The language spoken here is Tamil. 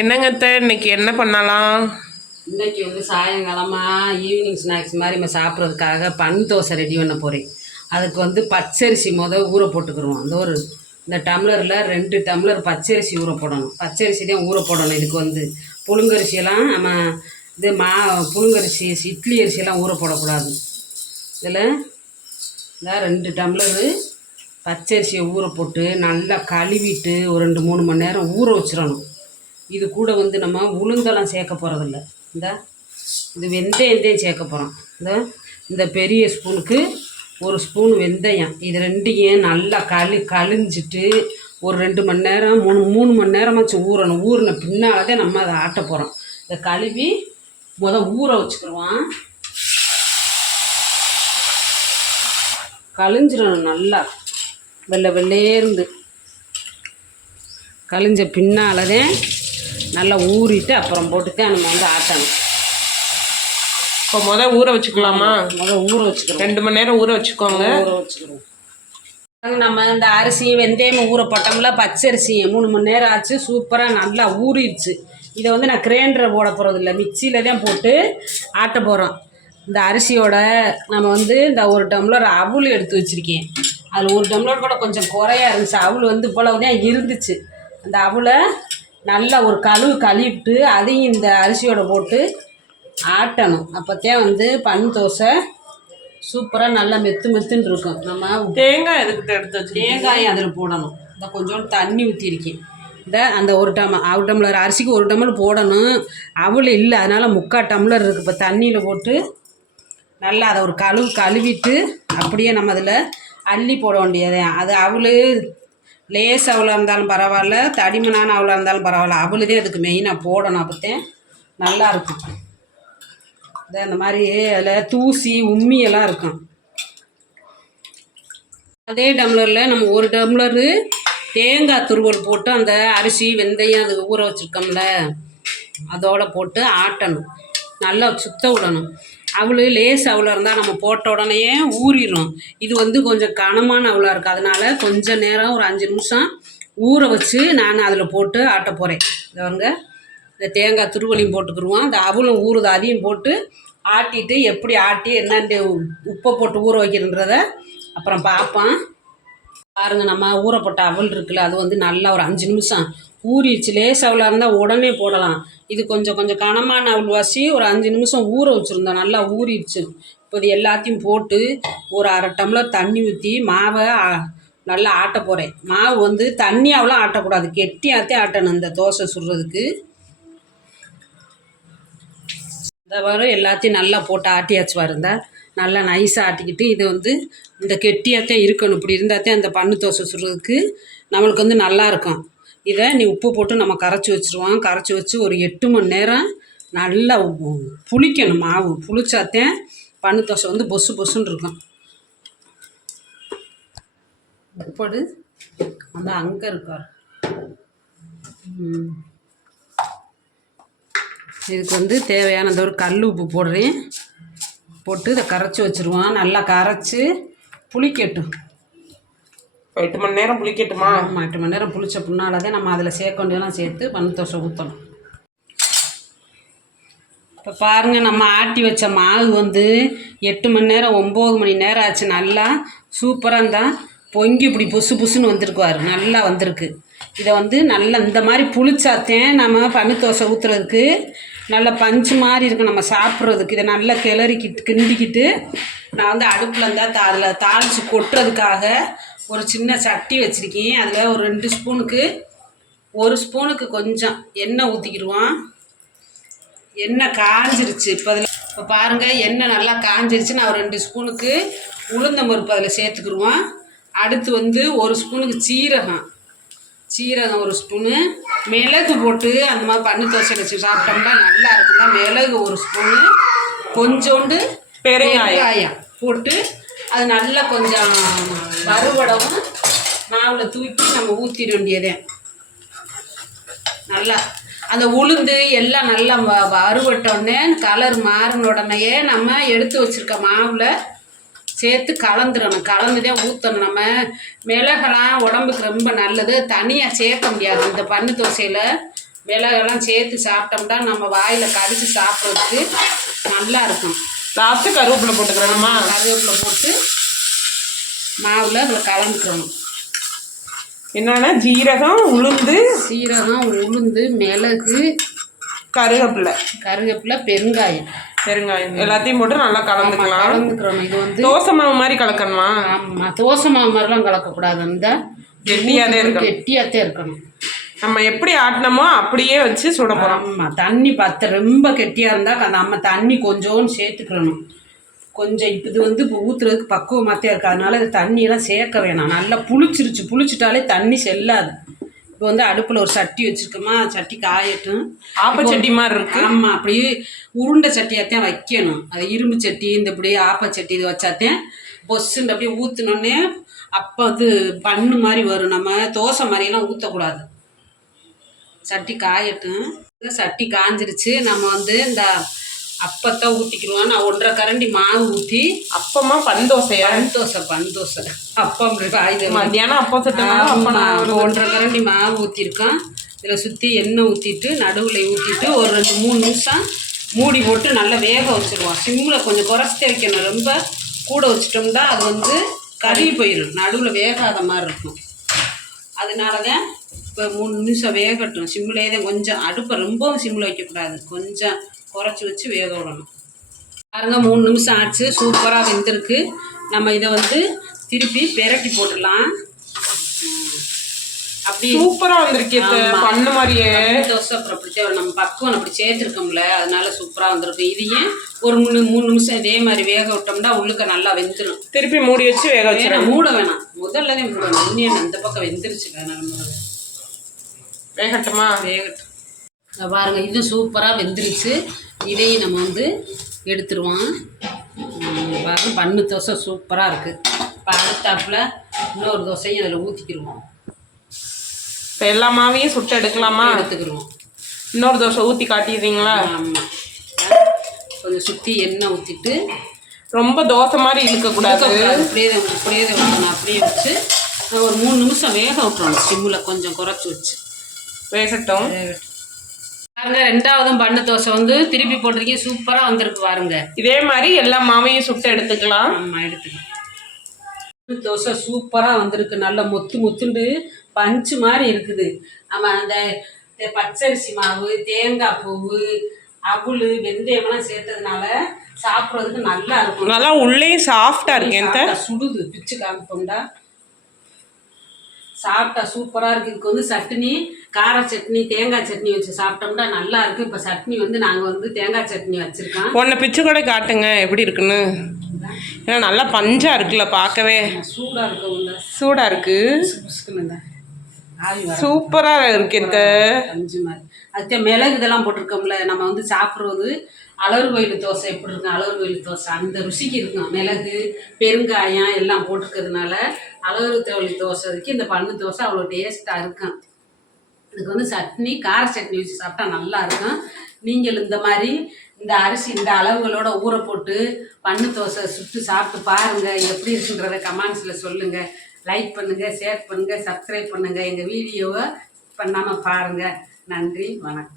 என்னங்கத்த இன்னைக்கு என்ன பண்ணலாம்? இன்னைக்கு வந்து சாயங்காலமா ஈவினிங் ஸ்நாக்ஸ் மாதிரி நம்ம சாப்பிட்றதுக்காக பன் தோசை ரெடி பண்ண போகிறேன் அதுக்கு வந்து பச்சரிசி முத ஊற போட்டுக்கிருவோம் அந்த ஒரு இந்த டம்ளரில் ரெண்டு டம்ளர் பச்சரிசி ஊற போடணும். பச்சரிசி தான் ஊற போடணும் இதுக்கு வந்து. புழுங்கரிசியெல்லாம் நம்ம இது மா புழுங்கரிசி இட்லி அரிசியெல்லாம் ஊற போடக்கூடாது. இதில் இந்த ரெண்டு டம்ளரு பச்சரிசியை ஊற போட்டு நல்லா கழுவிட்டு ஒரு ரெண்டு மூணு மணி நேரம் ஊற வச்சிடணும். இது கூட வந்து நம்ம உளுந்தெல்லாம் சேர்க்க போகிறதில்ல இந்த இது வெந்தயத்தையும் சேர்க்க போகிறோம் இந்த இந்த பெரிய ஸ்பூனுக்கு ஒரு ஸ்பூன் வெந்தயம். இது ரெண்டையும் நல்லா களி கழிஞ்சிட்டு ஒரு ரெண்டு மணி நேரம் மூணு மூணு மணி நேரமாச்சு ஊறணும். ஊறின பின்னால் தான் நம்ம அதை ஆட்ட போகிறோம் இதை கழுவி முத ஊற வச்சுக்கிடுவோம். கழிஞ்சிடணும் நல்லா. வெள்ளை வெள்ளையேருந்து கழிஞ்ச பின்னால் தான் நல்லா ஊறிட்டு அப்புறம் போட்டு தான் நம்ம வந்து ஆட்டணும். இப்போ முத ஊற வச்சுக்கலாமா? முதல் ஊற வச்சுக்கிறோம். ரெண்டு மணி நேரம் ஊற வச்சுக்கோங்க. ஊற வச்சுக்கிறோம். நம்ம இந்த அரிசி வெந்தயம் ஊற போட்டோம்ல பச்சரிசி மூணு மணி நேரம் ஆச்சு. சூப்பராக நல்லா ஊறிடுச்சு. இதை வந்து நான் கிரைண்டரை போட போகிறது இல்லை. மிக்சியில் தான் போட்டு ஆட்ட போகிறோம் இந்த அரிசியோட நம்ம வந்து இந்த ஒரு டம்ளர் அவுள் எடுத்து வச்சுருக்கேன். அதில் ஒரு டம்ளர் கூட கொஞ்சம் குறையா இருந்துச்சு. அவுள் வந்து இவ்வளவு தான் இருந்துச்சு. அந்த அவுளை நல்லா ஒரு கழுவு கழுவிட்டு அதையும் இந்த அரிசியோட போட்டு ஆட்டணும். அப்போத்தான் வந்து பன் தோசை சூப்பராக நல்லா மெத்து மெத்துன்னு இருக்கும். நம்ம தேங்காய் எதுக்கு எடுத்து வச்சு தேங்காயம் அதில் போடணும். இந்த கொஞ்சோண்டு தண்ணி ஊற்றிருக்கேன் இந்த அந்த ஒரு டம் ஒரு டம்ளர் அரிசிக்கு ஒரு டம்ளர் போடணும். அவள் இல்லை அதனால் முக்கால் டம்ளர் இருக்குது இப்போ தண்ணியில் போட்டு நல்லா அதை ஒரு கழுவு கழுவிட்டு அப்படியே நம்ம அதில் அள்ளி போட வேண்டியதே அது அவள் லேஸ் அவ்வளோ இருந்தாலும் பரவாயில்ல தடிமனான அவ்வளோ இருந்தாலும் பரவாயில்ல. அவளுதே அதுக்கு மெயினாக போடணும் அப்போத்தேன் நல்லா இருக்கும். இந்த இந்த மாதிரி அதில் தூசி உம்மியெல்லாம் இருக்கும். அதே டம்ளரில் நம்ம ஒரு டம்ளரு தேங்காய் துருவல் போட்டு அந்த அரிசி வெந்தயம் அது ஊற வச்சுருக்கோம்ல அதோடு போட்டு ஆட்டணும். நல்லா சுத்த விடணும். அவ்வளோ லேஸ் அவளாக இருந்தால் நம்ம போட்ட உடனே ஊறிடும் இது வந்து கொஞ்சம் கனமான அவ்வளோ இருக்குது அதனால கொஞ்சம் நேரம் ஒரு அஞ்சு நிமிஷம் ஊற வச்சு நான் அதில் போட்டு ஆட்ட போகிறேன் இவங்க இந்த தேங்காய் துருவலையும் போட்டுக்கிருவோம். இந்த அவலும் ஊறுது. அதையும் போட்டு ஆட்டிட்டு எப்படி ஆட்டி என்னென்ன உப்பை போட்டு ஊற வைக்கிறன்றத அப்புறம் பார்ப்போம். பாருங்கள் நம்ம ஊறப்பட்ட அவள் அவல் இருக்குல்ல அது வந்து நல்லா ஒரு அஞ்சு நிமிஷம் ஊறிடுச்சு. லேசவுலாக இருந்தால் உடனே போடலாம். இது கொஞ்சம் கொஞ்சம் கனமான அவள் வாசி ஒரு அஞ்சு நிமிஷம் ஊற வச்சுருந்தோம். நல்லா ஊறிடுச்சு. இப்போ இது எல்லாத்தையும் போட்டு ஒரு அரை டம்ளர் தண்ணி ஊற்றி மாவை நல்லா ஆட்ட போகிறேன் மாவு வந்து தண்ணியாவெலாம் ஆட்டக்கூடாது. கெட்டியாகத்தே ஆட்டணும் இந்த தோசை சுடுறதுக்கு. இந்த வாரம் எல்லாத்தையும் நல்லா போட்டு ஆட்டியாச்சு வருந்தா நல்லா நைஸாக ஆட்டிக்கிட்டு இது வந்து இந்த கெட்டியாகத்தான் இருக்கணும். இப்படி இருந்தாத்தான் அந்த பண்ணு தோசை சுடுறதுக்கு நம்மளுக்கு வந்து நல்லா இருக்கும். இதை நீ உப்பு போட்டு நம்ம கரைச்சி வச்சுருவோம். கரைச்சி வச்சு ஒரு எட்டு மணி நேரம் நல்லா புளிக்கணும். மாவு. புளிச்சாத்தே பண்ணு தோசை வந்து பொசு பொசுன்னு இருக்கும். உப்படு அந்த அங்கே இருக்கார். இதுக்கு வந்து தேவையான இந்த ஒரு கல் உப்பு போடுறேன். போட்டு இதை கரைச்சி வச்சுருவோம். நல்லா கரைச்சி புளிக்கட்டும். எட்டு மணி நேரம் புளிக்கட்டுமா? ஆமாம் எட்டு மணி நேரம் புளிச்ச பின்னால தான் நம்ம அதில் சேர்க்க வேண்டியெல்லாம் சேர்த்து பண்ணு தோசை ஊற்றணும் இப்போ பாருங்கள் நம்ம ஆட்டி வச்ச மாவு வந்து எட்டு மணி நேரம் ஒம்பது மணி நேரம் ஆச்சு. நல்லா சூப்பராக இருந்தால் பொங்கி இப்படி புசு புசுன்னு வந்திருக்குவார். நல்லா வந்திருக்கு. இதை வந்து நல்லா இந்த மாதிரி புளிச்சாத்தேன் நம்ம பண்ணு தோசை ஊற்றுறதுக்கு நல்ல பஞ்சு மாதிரி இருக்கும் நம்ம சாப்பிட்றதுக்கு. இதை நல்லா கிளறிக்கிட்டு கிண்டிக்கிட்டு நான் வந்து அடுப்பில் இருந்தால் தா அதில் தாளித்து கொட்டுறதுக்காக ஒரு சின்ன சட்டி வச்சுருக்கேன். அதில் ஒரு ரெண்டு ஸ்பூனுக்கு ஒரு ஸ்பூனுக்கு கொஞ்சம் எண்ணெய் ஊற்றிக்கிடுவோம் எண்ணெய் காஞ்சிருச்சு இப்போ அதில். இப்போ பாருங்கள் எண்ணெய் நல்லா காஞ்சிருச்சு. நான் ஒரு ரெண்டு ஸ்பூனுக்கு உளுந்தம் பருப்பு அதில் சேர்த்துக்கிடுவோம். அடுத்து வந்து ஒரு ஸ்பூனுக்கு சீரகம். சீரகம் ஒரு ஸ்பூனு. மிளகு போட்டு அந்த மாதிரி பண்ணு தோசை வச்சு சாப்பிட்டோம்னா நல்லா இருக்குங்க. மிளகு ஒரு ஸ்பூனு. கொஞ்சோண்டு. பெருங்காயம் போட்டு அது நல்லா கொஞ்சம் வறுவடவும் மாவில் தூக்கி நம்ம ஊற்றிட வேண்டியதே. நல்லா அந்த உளுந்து எல்லாம் நல்லா வ- உடனே கலர் மாறின உடனேயே நம்ம எடுத்து வச்சுருக்க மாவில் சேர்த்து கலந்துடணும். கலந்துதான் ஊற்றணும் நம்ம மிளகெல்லாம் உடம்புக்கு ரொம்ப நல்லது. தனியாக சேர்க்க முடியாது. இந்த பண்ணு தோசையில் மிளகெல்லாம் சேர்த்து சாப்பிட்டோம்னா நம்ம வாயில் கடிச்சு சாப்பிட்றதுக்கு நல்லா இருக்கும். லாஸ்ட்டு கருவேப்பிலை போட்டுக்கிறேனுமா கருவேப்பிலை போட்டு மாவில் அதில் கலந்துக்கணும். என்னன்னா ஜீரகம் உளுந்து சீரகம் உளுந்து மிளகு கருவேப்பிலை கருவேப்பிலை பெருங்காயம். பெருங்காயம். எல்லாத்தையும் போட்டு நல்லா கலந்துக்கலாம். கலந்துக்கிறணும் இது வந்து தோசை மாவு மாதிரி கலக்கணுமா? ஆமாம் தோசை மாவு மாதிரிலாம் கலக்கக்கூடாது. அந்த கெட்டியாதே இருக்கணும். கெட்டியாத்தே இருக்கணும். நம்ம எப்படி ஆட்டினமோ அப்படியே வச்சு சுட ஆமாம் தண்ணி பத்த ரொம்ப கெட்டியாக இருந்தால் அந்த அம்மா தண்ணி கொஞ்சோன்னு சேர்த்துக்கிறணும் கொஞ்சம் இப்போ இது வந்து இப்போ ஊற்றுறதுக்கு பக்குவமாகத்தே இருக்கு. அதனால இது தண்ணியெல்லாம் சேர்க்க வேணாம். நல்லா புளிச்சிருச்சு. புளிச்சிட்டாலே தண்ணி செல்லாது. இப்போ வந்து அடுப்பில் ஒரு சட்டி வச்சுருக்கோமா? சட்டி காயட்டும். ஆப்பச்சட்டி மாதிரி இருக்கு. ஆமாம் அப்படியே உருண்டை சட்டியாத்தான் வைக்கணும். அது இரும்பு சட்டி இந்த இப்படி ஆப்பச்சட்டி இது வச்சாத்தேன் பொஸ்ஸுன்னு அப்படியே ஊற்றினோடனே அப்போ அது பண்ணு மாதிரி வரும். நம்ம தோசை மாதிரியெல்லாம் ஊற்றக்கூடாது சட்டி காயட்டும். சட்டி காஞ்சிருச்சு. நம்ம வந்து இந்த அப்பத்தை ஊற்றிக்கிடுவோம் நான் ஒன்றரை கரண்டி மாவு ஊற்றி அப்பமா பன் தோசையா? பன் தோசை பன் தோசை. அப்பம் ஆயுதம் மத்தியானம் அப்பம் சுட்டனால அப்ப நான் ஆமாம் ஒன்றரை கரண்டி மாவு ஊற்றிருக்கோம் இதில் சுற்றி எண்ணெய் ஊற்றிட்டு நடுவில் ஊற்றிட்டு ஒரு ரெண்டு மூணு நிமிஷம் மூடி போட்டு நல்லா வேக வச்சுருவோம். சிம்மில் கொஞ்சம் குறைச்சி வைக்கணும் ரொம்ப கூட வச்சிட்டோம்னா அது வந்து கருகி போயிடும். நடுவில் வேகாத மாதிரி இருக்கும். அதனால தான் இப்போ மூணு நிமிஷம் வேகட்டும். சிம்மிலே தான் கொஞ்சம் அடுப்பை ரொம்பவும் சிம்மில் வைக்கக்கூடாது. கொஞ்சம் குறைச்சி வச்சு வேக விடணும். பாருங்க மூணு நிமிஷம் ஆச்சு. சூப்பராக வெந்திருக்கு. நம்ம இதை வந்து திருப்பி பெரட்டி போட்டுடலாம். அப்படி சூப்பரா வந்திருக்கு. பண்ண மாதிரியே. தோசை அப்புறம் அப்படி நம்ம பக்குவம் அப்படி சேர்த்துருக்கோம்ல அதனால சூப்பராக வந்திருக்கு. இதையும் ஒரு மூணு மூணு நிமிஷம் இதே மாதிரி வேக விட்டோம்னா உள்ளுக்க நல்லா வெந்துடும் திருப்பி மூடி வச்சு வேக வேணாம் மூட வேணாம். முதல்ல தான் மூடணும் இன்னும் அந்த பக்கம் வெந்துருச்சு அதனால மூட வேகட்டுமா? வேகட்டும் இங்க பாருங்க இது சூப்பராக வெந்துருச்சு. இதையும் நம்ம வந்து எடுத்துருவோம். பாருங்க பண்ணு தோசை சூப்பராக இருக்குது இப்போ அடுத்தாப்புல இன்னொரு தோசையும் அதில் ஊற்றிக்கிடுவோம் இப்போ எல்லா மாவையும் சுட்டு எடுக்கலாமா? எடுத்துக்கிடுவோம் இன்னொரு தோசை ஊற்றி காட்டிடுறீங்களா? ஆமாம் கொஞ்சம் சுற்றி எண்ணெய் ஊற்றிட்டு ரொம்ப தோசை மாதிரி இழுக்கக்கூடாது. அப்படியே அப்படியே அப்படியே வச்சு ஒரு மூணு நிமிஷம் வேக விட்டுறணும். சிம்மில் கொஞ்சம் குறைச்சி வச்சு. வேகட்டும் பாருங்க ரெண்டாவதும் பண்ணு தோசை வந்து திருப்பி போட்டிருக்கீங்க. சூப்பராக வந்திருக்கு பாருங்க. இதே மாதிரி எல்லா மாவையும் சுட்டு எடுத்துக்கலாம். ஆமாம் எடுத்துக்கலாம். தோசை சூப்பராக வந்திருக்கு. நல்ல மொத்து மொத்துண்டு பஞ்சு மாதிரி இருக்குது. நம்ம அந்த பச்சரிசி மாவு தேங்காய் பூவு அவுள் வெந்தயம்லாம் சேர்த்ததுனால சாப்பிட்றதுக்கு நல்லா இருக்கும். நல்லா உள்ளேயும் சாஃப்டா இருக்கேன் சாப்பிட்டா சுடுது. பிச்சு காமிப்போம்டா. சாப்பிட்டா சூப்பராக இருக்குது இதுக்கு வந்து சட்னி கார சட்னி தேங்காய் சட்னி வச்சு சாப்பிட்டோம்னா நல்லா இருக்கு. இப்போ சட்னி வந்து நாங்கள் வந்து தேங்காய் சட்னி வச்சுருக்கோம். உன்னை பிச்சு கூட காட்டுங்க. எப்படி இருக்குன்னு? ஏன்னா நல்லா பஞ்சா இருக்குல்ல பார்க்கவே. சூடாக இருக்க உள்ள. சூடா இருக்கு சூப்பரா இருக்கு இந்த மிளகு இதெல்லாம் போட்டிருக்கோம்ல நம்ம வந்து சாப்பிட்றது அலறு கோயில் தோசை எப்படி இருக்கும்? அலறு கோயில் தோசை. அந்த ருசிக்கு இருக்கும். மிளகு பெருங்காயம் எல்லாம் போட்டிருக்கிறதுனால அலறு கோயில் தோசைக்கு இந்த பண்ணு தோசை அவ்வளோ டேஸ்ட்டாக இருக்கும். இதுக்கு வந்து சட்னி கார சட்னி வச்சு சாப்பிட்டா நல்லா இருக்கும். நீங்கள் இந்த மாதிரி இந்த அரிசி இந்த அளவுகளோட ஊற போட்டு பண்ணு தோசை சுட்டு சாப்பிட்டு பாருங்கள் எப்படி இருக்குன்றத கமெண்ட்ஸில் சொல்லுங்கள் லைக் பண்ணுங்கள் ஷேர் பண்ணுங்கள் சப்ஸ்கிரைப் பண்ணுங்கள் எங்கள் வீடியோவை பண்ணாமல் பாருங்கள் நன்றி வணக்கம்.